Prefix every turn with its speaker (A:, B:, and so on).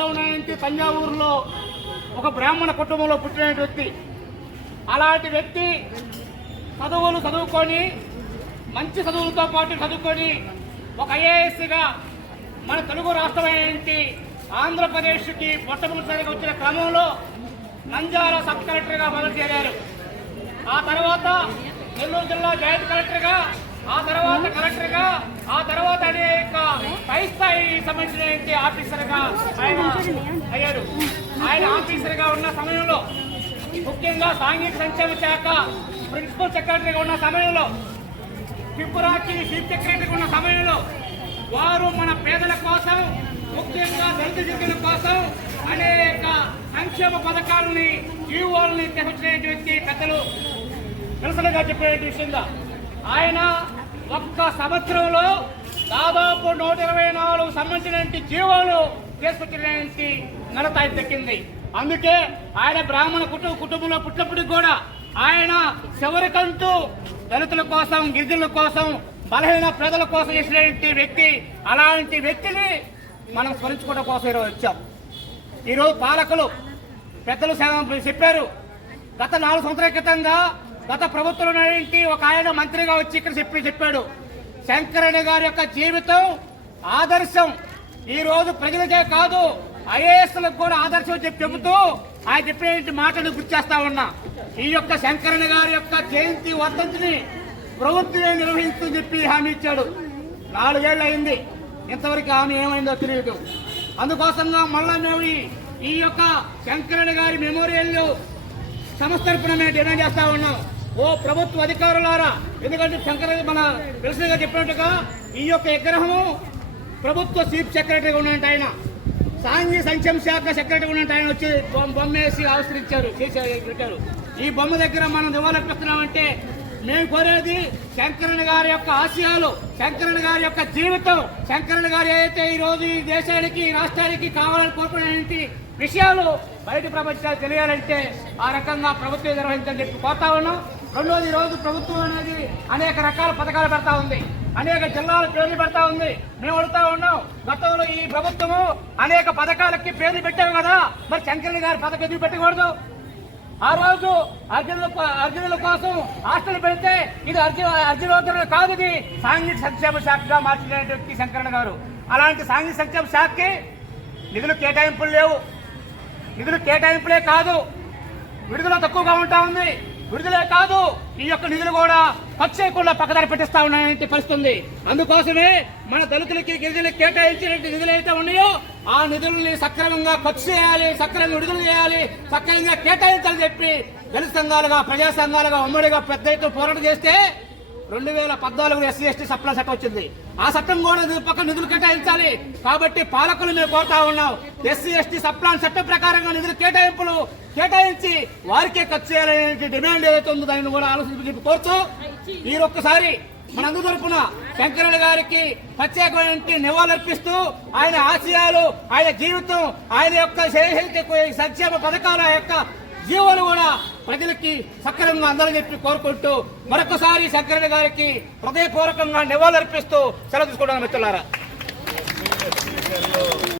A: జిల్లాలో ఉన్నటువంటి తంజావూరులో ఒక బ్రాహ్మణ కుటుంబంలో పుట్టిన వ్యక్తి. అలాంటి వ్యక్తి చదువులు చదువుకొని మంచి చదువులతో పాటు చదువుకొని ఒక ఐఏఎస్గా మన తెలుగు రాష్ట్రమైనటువంటి ఆంధ్రప్రదేశ్కి మొట్టమొదటిసారిగా వచ్చిన క్రమంలో నంజాల సబ్ కలెక్టర్గా మొదలు చేరారు. ఆ తర్వాత నెల్లూరు జిల్లా జాయింట్ కలెక్టర్గా ఆ తర్వాత కలెక్టర్గా ఆ తర్వాత అనేక పై స్థాయి సంబంధించిన ఆఫీసర్గా ఆయన అయ్యారు. ఆయన ఆఫీసర్గా ఉన్న సమయంలో ముఖ్యంగా సాంఘిక సంక్షేమ శాఖ ప్రిన్సిపల్ సెక్రటరీగా ఉన్న సమయంలో త్రిపురాకి చీఫ్ సెక్రటరీగా ఉన్న సమయంలో వారు మన పేదల కోసం ముఖ్యంగా దళిత జిల్లాల కోసం అనేక సంక్షేమ పథకాలని జీవోల్ని వ్యక్తి పెద్దలు నిరసనగా చెప్పే విషయంగా. ఆయన ఒక్క సంవత్సరంలో దాదాపు నూట ఇరవై నాలుగు సంబంధించినటువంటి జీవోలు తీసుకొచ్చినటువంటి ఘనత ఆయన దక్కింది. అందుకే ఆయన బ్రాహ్మణ కుటుంబ కుటుంబంలో పుట్టినప్పటికి కూడా ఆయన చివరికంటూ దళితుల కోసం గిరిజనుల కోసం బలహీన ప్రజల కోసం చేసినటువంటి వ్యక్తి అలాంటి వ్యక్తిని మనం స్మరించుకోవడం కోసం ఈరోజు వచ్చాం. ఈరోజు పాలకులు పెద్దలు చెప్పారు. గత నాలుగు సంవత్సరాల క్రితంగా గత ప్రభుత్వంలో ఉన్నటువంటి ఒక ఆయన మంత్రిగా వచ్చి ఇక్కడ చెప్పి చెప్పాడు. శంకరయ్య గారి యొక్క జీవితం ఆదర్శం ఈ రోజు ప్రజలకే కాదు ఐఏఎస్లకు కూడా ఆదర్శం చెప్పి చెబుతూ ఆయన చెప్పినటువంటి మాటను గుర్తు చేస్తా ఉన్నా. ఈ యొక్క శంకరణ గారి యొక్క జయంతి వర్ధంతిని ప్రభుత్వమే నిర్వహిస్తుందని చెప్పి హామీ ఇచ్చాడు. నాలుగేళ్ళు అయింది. ఇంతవరకు హామీ ఏమైందో తెలియదు. అందుకోసంగా మళ్ళా మేము ఈ- యొక్క శంకరణ గారి మెమోరియల్ సంస్థ మేము డిమాండ్ చేస్తా ఉన్నాం. ఓ ప్రభుత్వ అధికారులారా ఎందుకంటే శంకర మన విలసగా చెప్పినట్టుగా ఈ యొక్క విగ్రహము ప్రభుత్వ చీఫ్ సెక్రటరీగా ఉన్నట్టు ఆయన. సాంఘిక సంక్షేమ శాఖ సెక్రటరీ ఉన్నట్టు ఆయన వచ్చి బొమ్మ వేసి ఆవిష్కరించారు చేశారు పెట్టారు. ఈ బొమ్మ దగ్గర మనం నివాళులర్పిస్తున్నామంటే మేము కోరేది శంకరణ గారి యొక్క ఆశయాలు శంకరణ గారి యొక్క జీవితం శంకరణ గారు ఏదైతే ఈ రోజు ఈ దేశానికి రాష్ట్రానికి కావాలని కోరుకునే విషయాలు బయట ప్రపంచాలు తెలియాలంటే ఆ రకంగా ప్రభుత్వం నిర్వహించని చెప్పి కోరుతా ఉన్నాం. రెండోది రోజు ప్రభుత్వం అనేది అనేక రకాల పథకాలు పెడతా ఉంది. అనేక జిల్లాల పేర్లు పెడతా ఉంది. మేము అడుగుతా ఉన్నాం గతంలో ఈ ప్రభుత్వము అనేక పథకాలకి పేర్లు పెట్టాం కదా. మరి శంకరన్ గారి పథకం ఎందుకు పెట్టకూడదు? ఆ రోజు అర్జునుల అర్జునుల కోసం హాస్టల్ పెడితే ఇది అర్జున అర్జునోత్తరులు కాదు ఇది సాంఘిక సంక్షేమ శాఖగా మార్చినటువంటి శంకరణ గారు. అలాంటి సాంఘిక సంక్షేమ శాఖకి నిధులు కేటాయింపులు లేవు. నిధులు కేటాయింపులే కాదు. విడుదల తక్కువగా ఉంటా ఉంది. విడుదలే కాదు. ఈ యొక్క నిధులు కూడా ఖర్చు చేయకుండా పక్కదారి పెట్టిస్తా ఉన్నాయంటే పరిస్థితి ఉంది అందుకోసమే మన దళితులకి గిరిజనులకు కేటాయించిన నిధులు అయితే ఉన్నాయో ఆ నిధుల్ని సక్రమంగా ఖర్చు చేయాలి సక్రమంగా విడుదల చేయాలి సక్రమంగా కేటాయించాలని చెప్పి దళిత సంఘాలుగా ప్రజా సంఘాలుగా ఉమ్మడిగా పెద్ద ఎత్తున పోరాటం చేస్తే రెండు వేల పద్నాలుగు ఎస్సీ ఎస్టీ సప్లై చట్టం వచ్చింది. ఆ చట్టం కూడా నిధులు పక్క నిధులు కేటాయించాలి. కాబట్టి పాలకులు మేము కోరుతా ఉన్నాం. ఎస్సీ ఎస్టీ సప్లాన్ చట్టం ప్రకారంగా నిధులు కేటాయింపులు కేటాయించి వారికే ఖర్చు చేయాలనే డిమాండ్ ఏదైతే ఉందో దానిని కూడా ఆలోచించి కోరుతూ ఈ ఒక్కసారి మనందరి తరఫున శంకరయ్య గారికి ప్రత్యేకమైన నివాళులర్పిస్తూ ఆయన ఆశయాలు ఆయన జీవితం ఆయన యొక్క సంక్షేమ పథకాల యొక్క జీవోలు కూడా ప్రజలకి సక్రమంగా అందాలని చెప్పి కోరుకుంటూ మరొకసారి శంకరణ గారికి హృదయపూర్వకంగా నివాళులర్పిస్తూ సెలవు తీసుకోవడానికి మిత్రులారా.